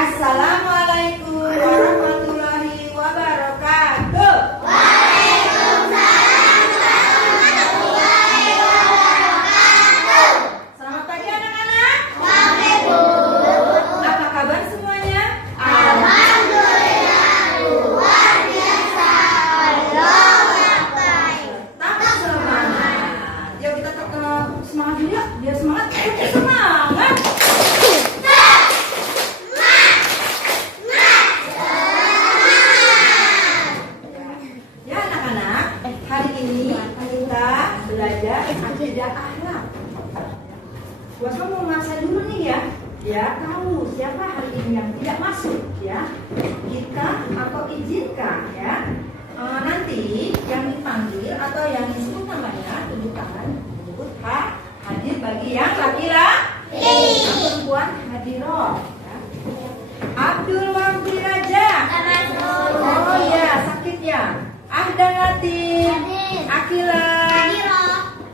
Assalamualaikum warahmatullahi wabarakatuh. Selamat pagi anak-anak. Pagi, Bu. Apa kabar semuanya? Alhamdulillah luar biasa. Tetap semangat. Yuk kita tetap semangat dulu ya. Biar semangat, semangat. Ya anak-anak, hari ini kita belajar akidah akhlak. Buat kamu masa dulu nih ya. Ya, tahu siapa hari ini yang tidak masuk ya. Kita atau izinkan ya. Nanti yang dipanggil atau yang disebut namanya tunjuk tangan, menyebut hadir bagi yang laki-laki, perempuan hadiroh. Ya. Abdul Wahdi Raja. Oh iya, sakit ya. Ahdan Latif. Akila.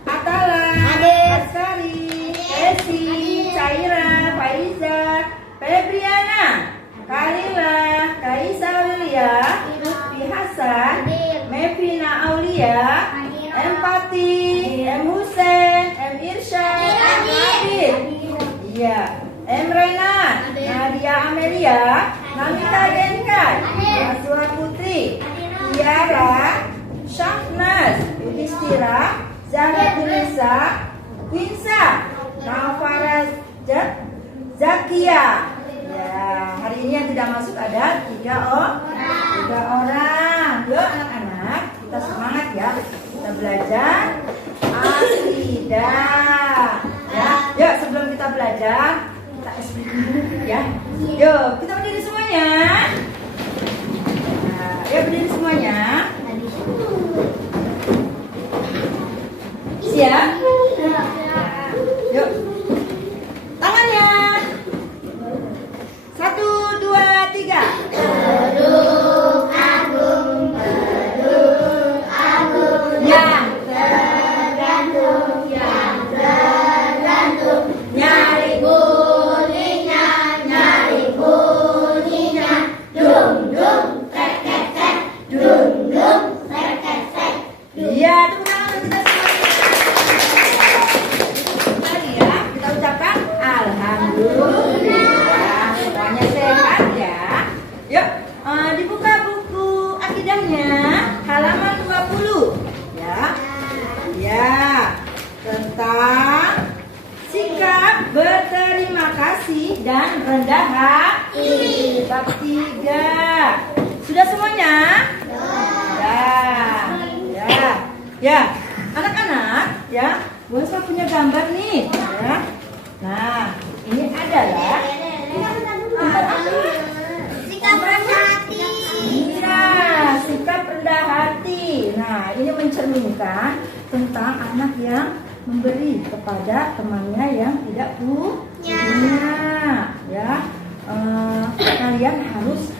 Atala. Askari. Esi. Caira. Faiza. Febriana. Kalila. Kaisa Aulia. Lutfi Hasan. Mevina Aulia. Empati. M. Hussein. M. Irsyad. M. Adil. Iya. M. Rena. Nadia Amelia. Namita Denkan. Naswa Putri. Tiara. Syahnas. Yudhistira. Zahra Tulisa. Winsa. Nafara Zakia. Ya, hari ini yang tidak masuk ada tiga orang. Yuk anak-anak, kita semangat ya. Kita belajar akidah. Ya, yuk sebelum kita belajar, kita explain dulu ya. Yuk, kita berdiri semuanya. Nah, yuk berdiri semuanya. Siap? Yuk. Tangannya. 1, 2, 3. Beduk agung, Yang tergantung, nyari bunyinya, dung dung, tek tek tek, dung dung, tek tek tek. Iya, tepuk tangan kita semua. Lagi ya, kita ucapkan alhamdulillah. Semuanya sehat ya. Yuk, dibuka buku akidahnya halaman 20. Ya. Ya. Tentang sikap berterima kasih dan rendah hati. Bab 3. Sudah semuanya? Ya. Ya, anak-anak, ya, Bu Esma punya gambar nih, ya. Nah, ini adalah Sikap rendah hati. iya, sikap rendah hati. Nah, ini mencerminkan tentang anak yang memberi kepada temannya yang tidak punya. Ya, kalian harus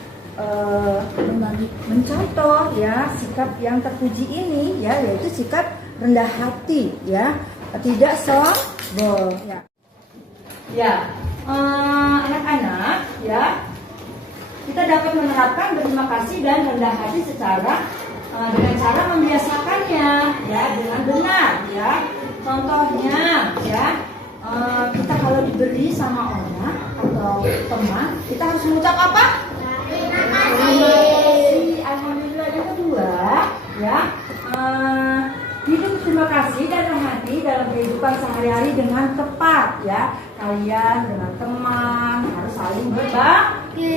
mencontoh ya sikap yang terpuji ini ya, yaitu sikap rendah hati ya, tidak sombong ya. Ya, anak-anak ya, kita dapat menerapkan berterima kasih dan rendah hati secara dengan cara membiasakannya ya dengan benar ya. Contohnya ya, kita kalau diberi sama orang atau teman, kita harus mengucap apa? Terima Terima kasih. kasih. Alhamdulillah. Yang kedua, ya, hidup terima kasih dan hati dalam kehidupan sehari-hari dengan tepat, ya. Kalian dengan teman harus saling berbagi.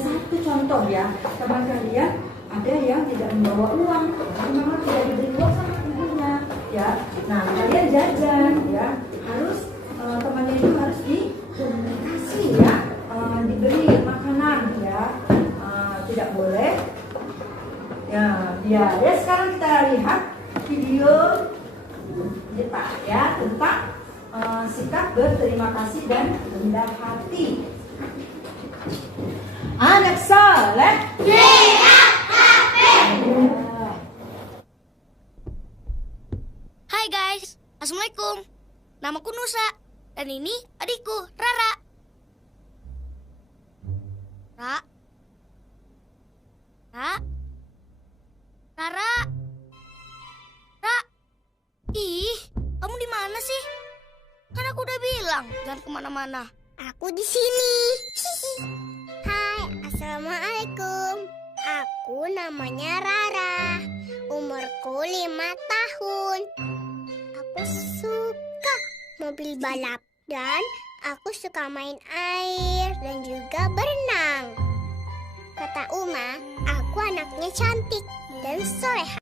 Satu contoh ya, teman kalian ada yang tidak membawa uang, memang tidak diberi uang sama ibunya, ya. Nah, kalian jajan, ya, harus temannya itu harus dikasih, ya. Diberi makanan ya, tidak boleh ya. Sekarang kita lihat video kita ya tentang sikap berterima kasih dan rendah hati. Anak soleh Hai guys, Assalamualaikum. Namaku Nusa dan ini adikku Rara. pulang, jangan kemana-mana. Aku di sini. Hai, assalamualaikum. Aku namanya Rara. Umurku 5 tahun. Aku suka mobil balap dan aku suka main air dan juga berenang. Kata Uma, aku anaknya cantik dan soleha.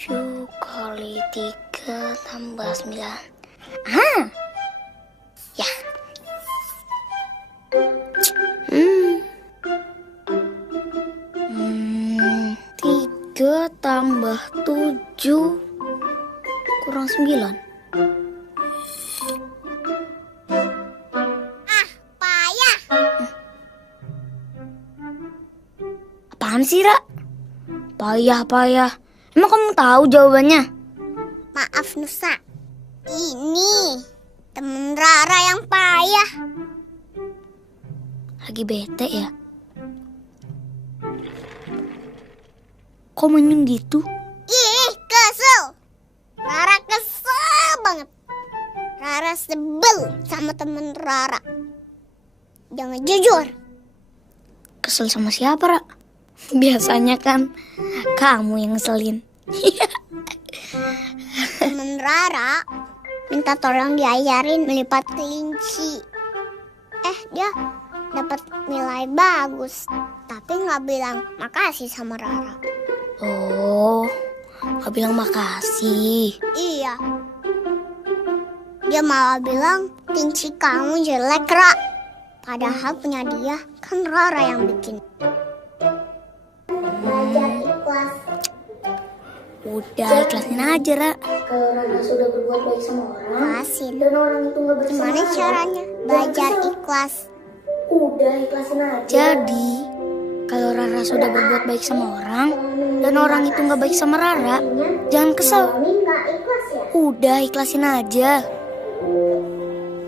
7 kali 3 tambah 9. Ya. 3 tambah 7 kurang 9. Payah. Apaan sih, Ra? Payah. Emang kamu tahu jawabannya? Maaf Nusa. Ini temen Rara yang payah. Lagi bete ya? Kok menyung gitu? Ih, kesel. Rara kesel banget. Rara sebel sama temen Rara. Jangan jujur. Kesel sama siapa, Ra? Biasanya kan kamu yang ngeselin. Temen Rara minta tolong diajarin melipat kelinci. Dia dapat nilai bagus, tapi nggak bilang makasih sama Rara. Oh, gak bilang makasih. Iya. Dia malah bilang kelinci kamu jelek, Ra. Padahal punya dia kan Rara yang bikin. Belajar ikhlas. Udah, ikhlasin aja, Ra. Kalau Rara sudah berbuat baik sama orang, ikhlasin. Dan orang itu nggak bersama. Gimana caranya? Belajar ikhlas. Udah, ikhlasin aja. Jadi, kalau Rara sudah berbuat baik sama orang, dan orang itu gak baik sama Rara, jangan kesel. Nggak ikhlas ya? Udah, ikhlasin aja.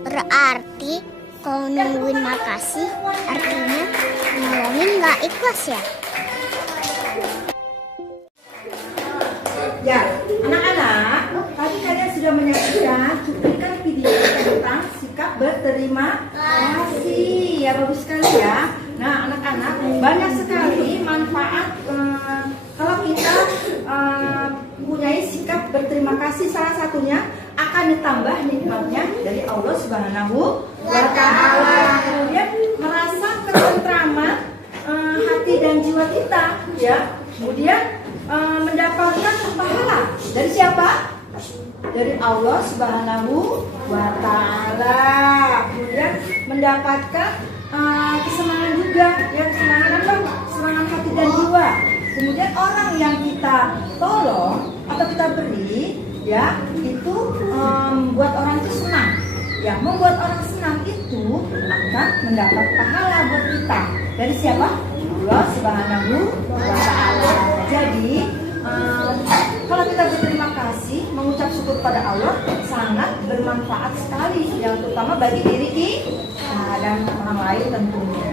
Berarti kalau nungguin makasih, artinya nolongin nggak ikhlas ya? Ya, anak-anak, tadi kalian sudah menyaksikan cuplikan video tentang sikap berterima kasih. Ya, bagus sekali ya. Nah, anak-anak, banyak sekali manfaat kalau kita mempunyai sikap berterima kasih. Salah satunya akan ditambah nikmatnya dari Allah Subhanahu wa Ta'ala. Kemudian merasa ketentraman hati dan jiwa kita, ya. Kemudian mendapatkan pahala dari siapa? Dari Allah Subhanahu wa Ta'ala. Kemudian mendapatkan kesenangan juga, ya, kesenangan apa? Kesenangan hati dan jiwa. Kemudian orang yang kita tolong atau kita beri, ya, itu membuat orang itu senang. Ya, membuat orang senang itu akan mendapat pahala buat kita. Dari siapa? Allah Subhanahu wa Ta'ala. Jadi kalau kita berterima kasih, mengucap syukur pada Allah sangat bermanfaat sekali, yang terutama bagi diri kita dan orang lain tentunya.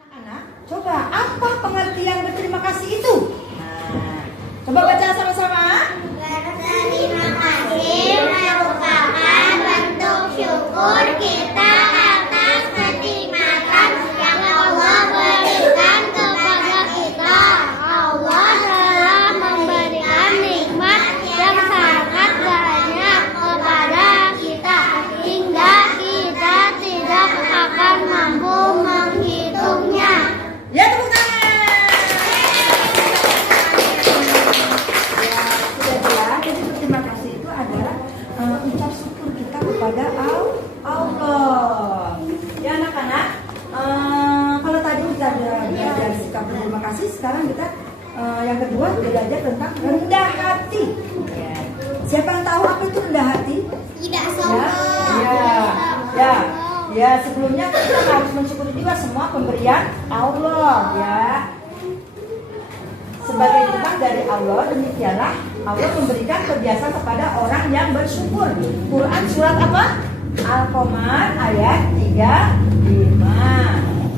Anak-anak, coba apa pengertian berterima kasih itu? Nah, coba baca sama-sama. Berterima kasih merupakan bentuk syukur kita atas kenikmatan yang Allah berikan kepada kita. Allah telah memberikan nikmat yang sangat banyak kepada kita hingga kita tidak akan mampu menghitungnya. Ya, tepuk tangan. Ya, sudah jelas. Jadi berterima kasih itu adalah ucap syukur kita kepada Allah. Ya, anak-anak, kalau tadi kita belajar sikap berterima kasih, sekarang kita yang kedua belajar tentang rendah hati. Ya. Siapa yang tahu apa itu rendah hati? Tidak Ya, sombong. ya. Sebelumnya kita harus mensyukuri juga semua pemberian Allah, ya. Sebagai nikmat dari Allah, demikianlah Allah memberikan kebiasaan kepada orang yang bersyukur. Quran surat apa? Al-Qamar ayat 35.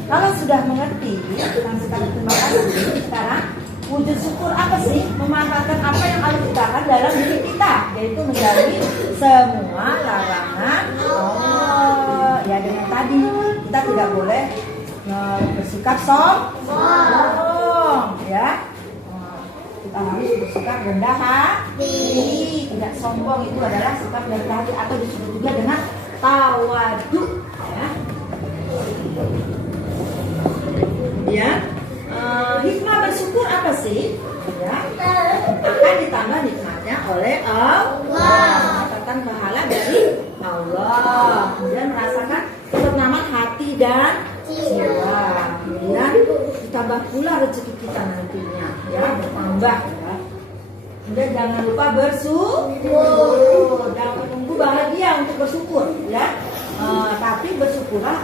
Kalau sudah mengerti tentang sikap berterima kasih, sekarang Wujud syukur apa sih? Memanfaatkan apa yang Allah ciptakan dalam diri kita, yaitu menjauhi semua larangan Allah. Ya, dengan tadi kita tidak boleh bersikap sombong, ya. Kita harus bersikap rendah hati. Tidak sombong itu adalah sikap rendah hati, atau disebut juga dengan tawadu, ya. Kemudian hikmah bersyukur apa sih? Ya, akan ditambah nikmatnya oleh Allah, mendapatkan pahala dari Allah, kemudian merasakan ketenangan hati dan jiwa, kemudian ditambah pula rezeki kita nantinya, ya, bertambah, ya. Kemudian jangan lupa bersyukur, jangan menunggu bahagia untuk bersyukur, ya. Tapi bersyukurlah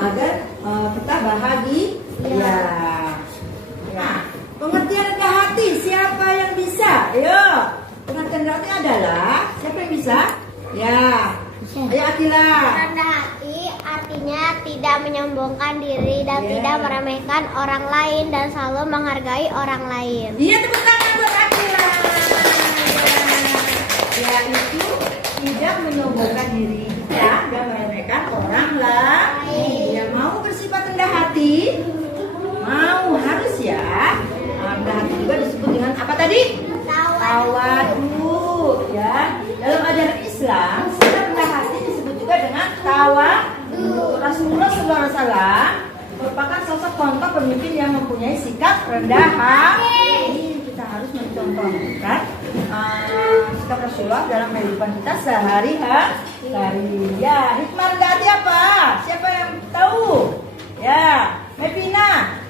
agar kita bahagia. Ya. Nah, pengertian rendah hati siapa yang bisa? Ayo. Pengertian rendah hati adalah siapa yang bisa? Ya. Ayo Akila. Rendah hati artinya tidak menyombongkan diri dan tidak meremehkan orang lain dan selalu menghargai orang lain. Iya, tepuk tangan buat Akila. Ya, itu tidak menyombongkan diri kita dan meremehkan orang lain. Yang mau bersifat rendah hati, mau harus ya. Rendah hati juga disebut dengan apa tadi? Tawadu, ya. Dalam ajaran Islam, sikap rendah hati disebut juga dengan tawadu. Rasulullah SAW merupakan sosok contoh pemimpin yang mempunyai sikap rendah hati. Kita harus mencontohkan sikap Rasulullah dalam kehidupan kita sehari-hari. Ya, hikmah rendah hati apa? Siapa yang tahu? Ya, Mepina.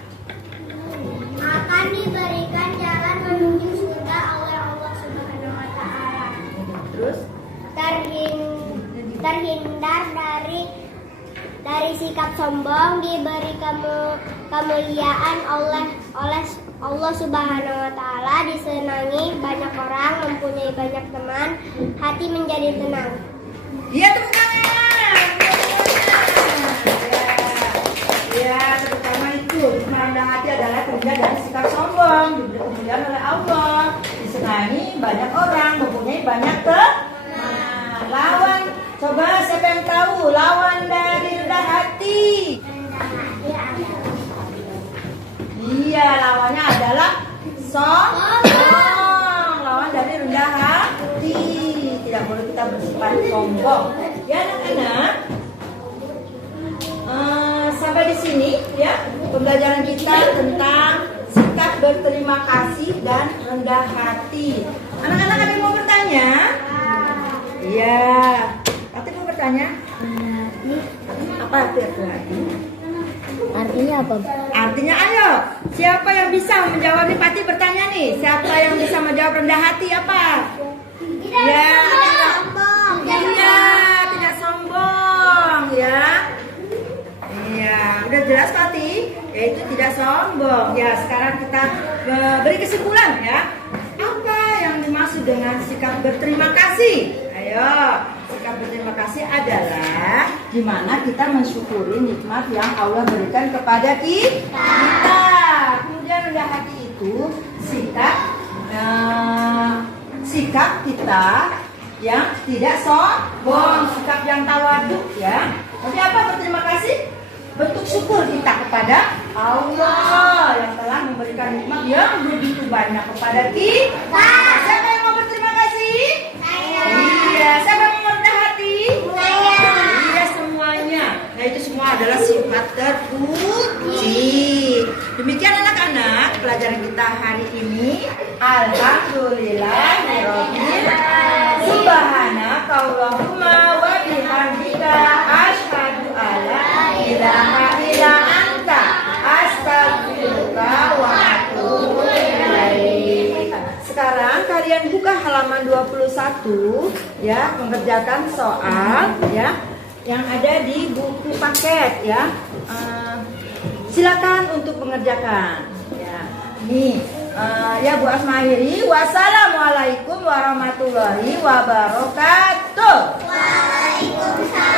Akan diberikan jalan menuju surga oleh Allah Subhanahu wa taala. Terus Terhindar dari sikap sombong, diberi kemuliaan oleh Allah Subhanahu wa taala, disenangi banyak orang, mempunyai banyak teman, hati menjadi tenang. Iya, tepuk tangan. Ya, terutama itu hikmah rendah hati adalah terhindar dari sikap sombong, diberi kemuliaan oleh Allah, disenangi banyak orang, mempunyai banyak teman. Lawan, coba siapa yang tahu lawan dari rendah hati? Iya, lawannya adalah sombong. Lawan dari rendah hati. Tidak boleh kita bersifat sombong. Ya anak-anak, sampai di sini ya pembelajaran kita tentang sikap berterima kasih dan rendah hati. Anak-anak ada yang mau bertanya? Iya. Pati mau bertanya? Apa arti hati? Artinya apa? Artinya ayo, siapa yang bisa menjawab nih? Pati bertanya nih, siapa yang bisa menjawab rendah hati apa? Ya, Sombong. iya, tidak sombong ya. Iya, udah jelas Pati, yaitu tidak sombong. Ya, sekarang kita beri kesimpulan ya. Apa yang dimaksud dengan sikap berterima kasih? Ayo, sikap berterima kasih adalah dimana kita mensyukuri nikmat yang Allah berikan kepada kita. Kemudian rendah hati itu sikap kita yang tidak sombong, sikap yang tawadu ya. Tapi apa berterima kasih? Bentuk syukur kita kepada Allah yang telah memberikan nikmat yang begitu banyak kepada kita. Siapa yang mau berterima kasih? Iya, siapa yang mau rendah hati? Iya, semuanya. Nah, itu semua adalah sifat terpuji. Demikian anak-anak pelajaran kita hari ini. Alhamdulillahirabbil alamin. Subhanakallahumma wa bihamdika asyhadu alla ilaha illa anta astaghfiruka wa atubu ilaik. Sekarang kalian buka halaman 21 ya, mengerjakan soal ya yang ada di buku paket ya. Silakan untuk mengerjakan ya. Nih ya Bu Asmahiri. Wassalamualaikum warahmatullahi wabarakatuh. Waalaikumsalam.